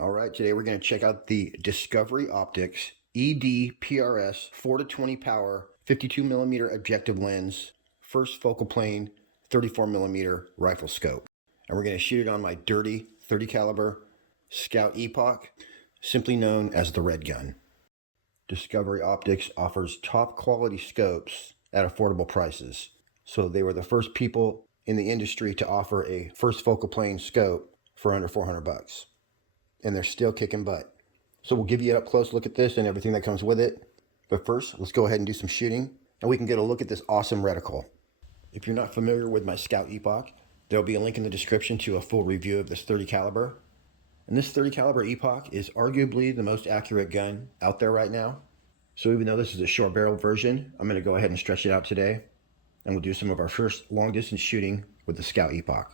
All right, today we're going to check out the Discovery Optics ED-PRS 4-20 power 52mm objective lens, first focal plane 34mm rifle scope. And we're going to shoot it on my dirty 30 caliber Skout EPOCH, simply known as the Red Gun. Discovery Optics offers top quality scopes at affordable prices. So they were the first people in the industry to offer a first focal plane scope for under $400. And they're still kicking butt. So we'll give you an up close look at this and everything that comes with it. But first, let's go ahead and do some shooting and we can get a look at this awesome reticle. If you're not familiar with my Skout EPOCH, there'll be a link in the description to a full review of this 30 caliber. And this 30 caliber EPOCH is arguably the most accurate gun out there right now. So even though this is a short barrel version, I'm going to go ahead and stretch it out today. And we'll do some of our first long distance shooting with the Skout EPOCH.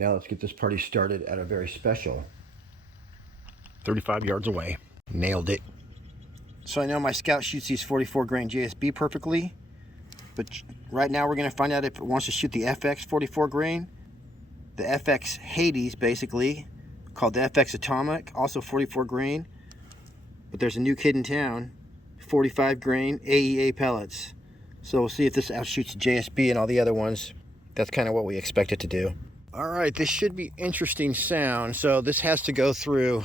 Now let's get this party started at a very special 35 yards away. Nailed it. So I know my Skout shoots these 44 grain JSB perfectly, but right now we're going to find out if it wants to shoot the FX 44 grain, the FX Hades basically, called the FX Atomic, also 44 grain, but there's a new kid in town, 45 grain AEA pellets. So we'll see if this outshoots JSB and all the other ones. That's kind of what we expect it to do. All right, this should be interesting sound. So this has to go through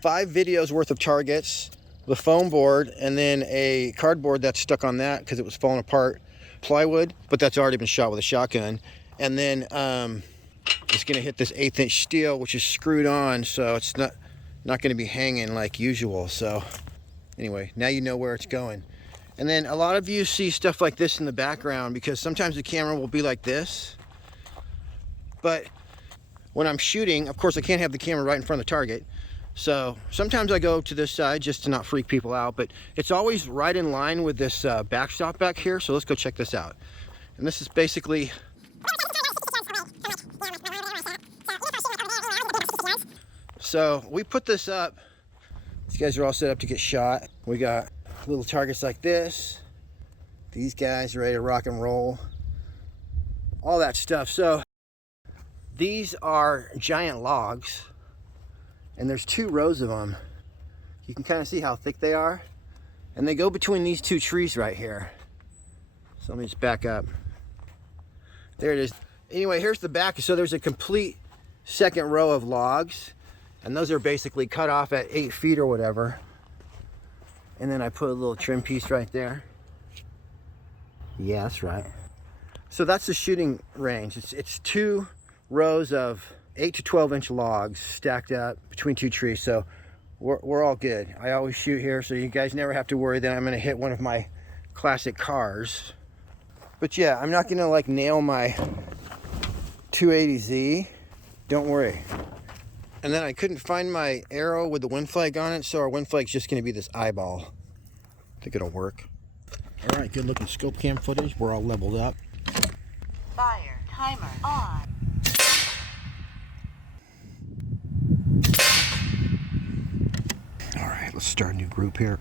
5 videos worth of targets, the foam board, and then a cardboard that's stuck on that because it was falling apart, plywood, but that's already been shot with a shotgun. And then it's gonna hit this 1/8 inch steel, which is screwed on, so it's not gonna be hanging like usual. So anyway, now you know where it's going. And then a lot of you see stuff like this in the background because sometimes the camera will be like this. But when I'm shooting, of course I can't have the camera right in front of the target. So sometimes I go to this side just to not freak people out, but it's always right in line with this backstop back here. So let's go check this out. And this is basically, so we put this up. These guys are all set up to get shot. We got little targets like this. These guys ready to rock and roll. All that stuff. So these are giant logs, and there's 2 rows of them. You can kind of see how thick they are, and they go between these 2 trees right here. So let me just back up. There it is. Anyway, here's the back. So there's a complete second row of logs, and those are basically cut off at 8 feet or whatever. And then I put a little trim piece right there. Yeah, that's right. So that's the shooting range. It's 2 rows of 8 to 12 inch logs stacked up between 2 trees. So we're all good. I always shoot here, so you guys never have to worry that I'm gonna hit one of my classic cars. But yeah, I'm not gonna like nail my 280Z. Don't worry. And then I couldn't find my arrow with the wind flag on it, so our wind flag's just gonna be this eyeball. I think it'll work. All right, good looking scope cam footage. We're all leveled up. Fire timer on. All right, let's start a new group here.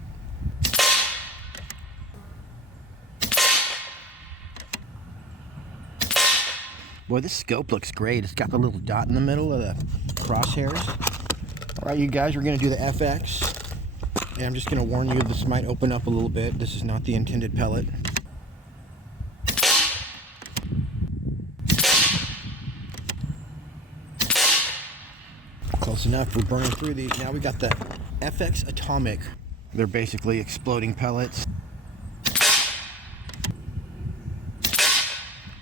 Boy, this scope looks great. It's got the little dot in the middle of the crosshairs. All right, you guys, we're gonna do the FX. And I'm just gonna warn you, this might open up a little bit. This is not the intended pellet. Close enough, we're burning through these. Now we got the FX Atomic. They're basically exploding pellets.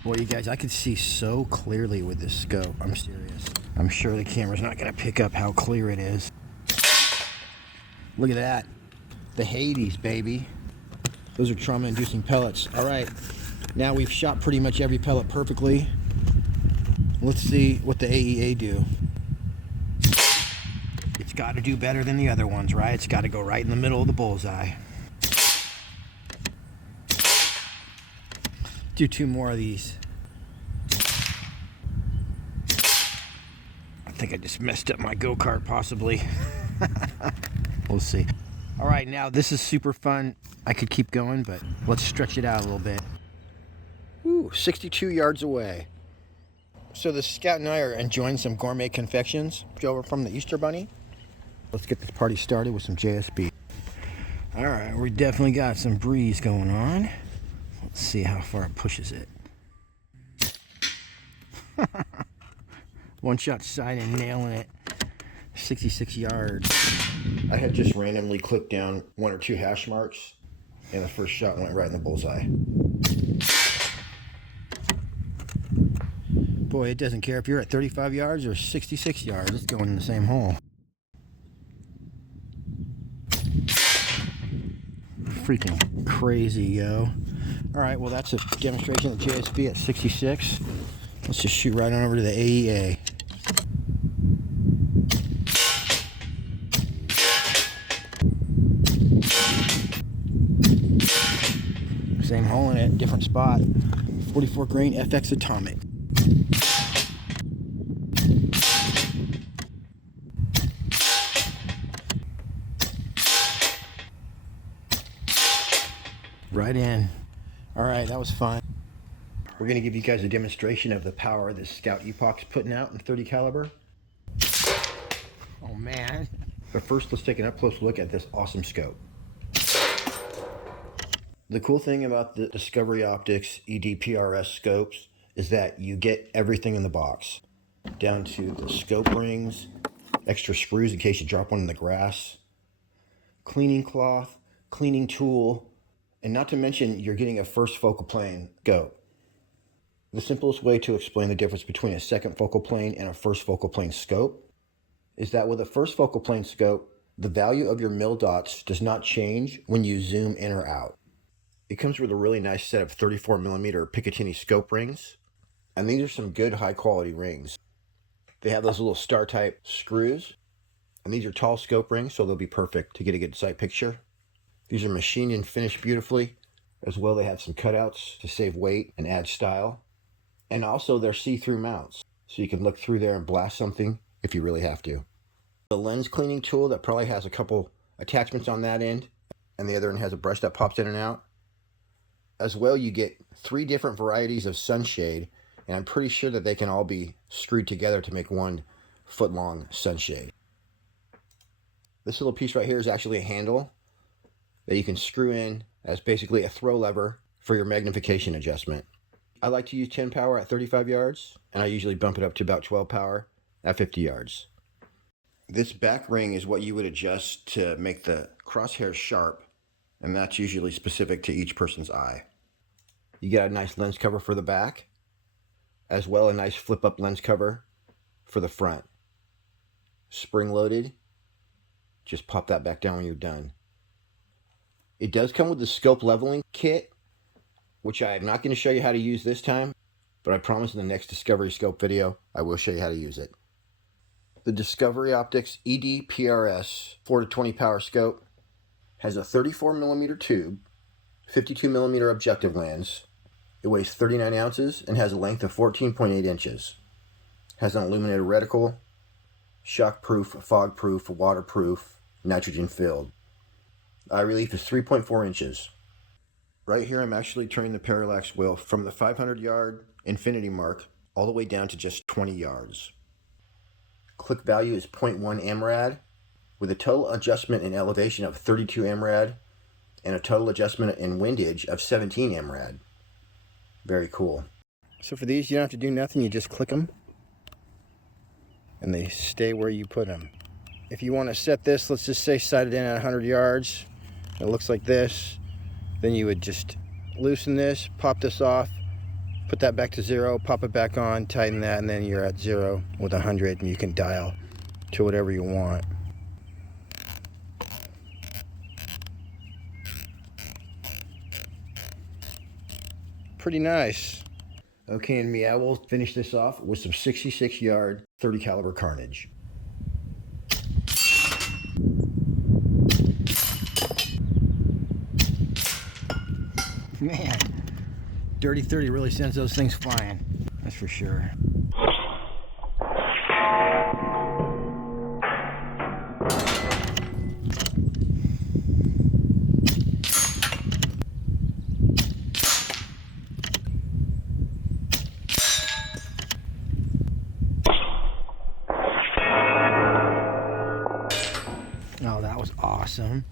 Boy, you guys, I can see so clearly with this scope. I'm serious. I'm sure the camera's not gonna pick up how clear it is. Look at that. The Hades, baby. Those are trauma-inducing pellets. All right, now we've shot pretty much every pellet perfectly. Let's see what the AEA do. It's got to do better than the other ones, right? It's got to go right in the middle of the bullseye. Do 2 more of these. I think I just messed up my go-kart, possibly. We'll see. All right, now this is super fun. I could keep going, but let's stretch it out a little bit. Ooh, 62 yards away. So the Scout and I are enjoying some gourmet confections over from the Easter Bunny. Let's get this party started with some JSB. All right, we definitely got some breeze going on. Let's see how far it pushes it. One shot sight and nailing it. 66 yards. I had just randomly clicked down 1 or 2 hash marks, and the first shot went right in the bullseye. Boy, it doesn't care if you're at 35 yards or 66 yards. It's going in the same hole. Freaking crazy, yo. All right, well, that's a demonstration of JSB at 66. Let's just shoot right on over to the AEA. Same hole in it, different spot. 44 grain FX Atomic. Right in. All right, that was fun. We're gonna give you guys a demonstration of the power this Skout EPOCH's putting out in 30 caliber. Oh man. But first, let's take an up close look at this awesome scope. The cool thing about the Discovery Optics ED-PRS scopes is that you get everything in the box, down to the scope rings, extra screws in case you drop one in the grass, cleaning cloth, cleaning tool, and not to mention you're getting a first focal plane scope. The simplest way to explain the difference between a second focal plane and a first focal plane scope is that with a first focal plane scope, the value of your mil dots does not change when you zoom in or out. It comes with a really nice set of 34mm Picatinny scope rings, and these are some good high quality rings. They have those little star type screws, and these are tall scope rings, so they'll be perfect to get a good sight picture. These are machined and finished beautifully. As well, they have some cutouts to save weight and add style. And also they're see-through mounts, so you can look through there and blast something if you really have to. The lens cleaning tool that probably has a couple attachments on that end, and the other end has a brush that pops in and out. As well, you get 3 different varieties of sunshade, and I'm pretty sure that they can all be screwed together to make 1 foot-long sunshade. This little piece right here is actually a handle that you can screw in as basically a throw lever for your magnification adjustment. I like to use 10 power at 35 yards, and I usually bump it up to about 12 power at 50 yards. This back ring is what you would adjust to make the crosshairs sharp, and that's usually specific to each person's eye. You got a nice lens cover for the back, as well a nice flip-up lens cover for the front. Spring-loaded. Just pop that back down when you're done. It does come with the scope leveling kit, which I am not going to show you how to use this time, but I promise in the next Discovery scope video, I will show you how to use it. The Discovery Optics ED-PRS 4-20 power scope has a 34mm tube, 52mm objective lens. It weighs 39 ounces and has a length of 14.8 inches. Has an illuminated reticle, shock-proof, fog-proof, waterproof, nitrogen-filled. Eye relief is 3.4 inches. Right here I'm actually turning the parallax wheel from the 500-yard infinity mark all the way down to just 20 yards. Click value is 0.1 AMRAD, with a total adjustment in elevation of 32 AMRAD and a total adjustment in windage of 17 AMRAD. Very cool. So for these, you don't have to do nothing, you just click them and they stay where you put them. If you want to set this, let's just say sighted in at 100 yards, it looks like this, then you would just loosen this, pop this off, put that back to 0, pop it back on, tighten that, and then you're at 0 with 100, and you can dial to whatever you want. Pretty nice. Okay, and me, I will finish this off with some 66 yard 30 caliber carnage. Man, Dirty 30 really sends those things flying, that's for sure. Awesome.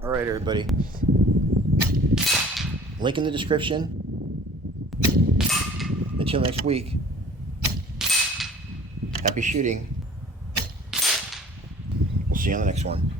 All right, everybody. Link in the description. Until next week, happy shooting. We'll see you on the next one.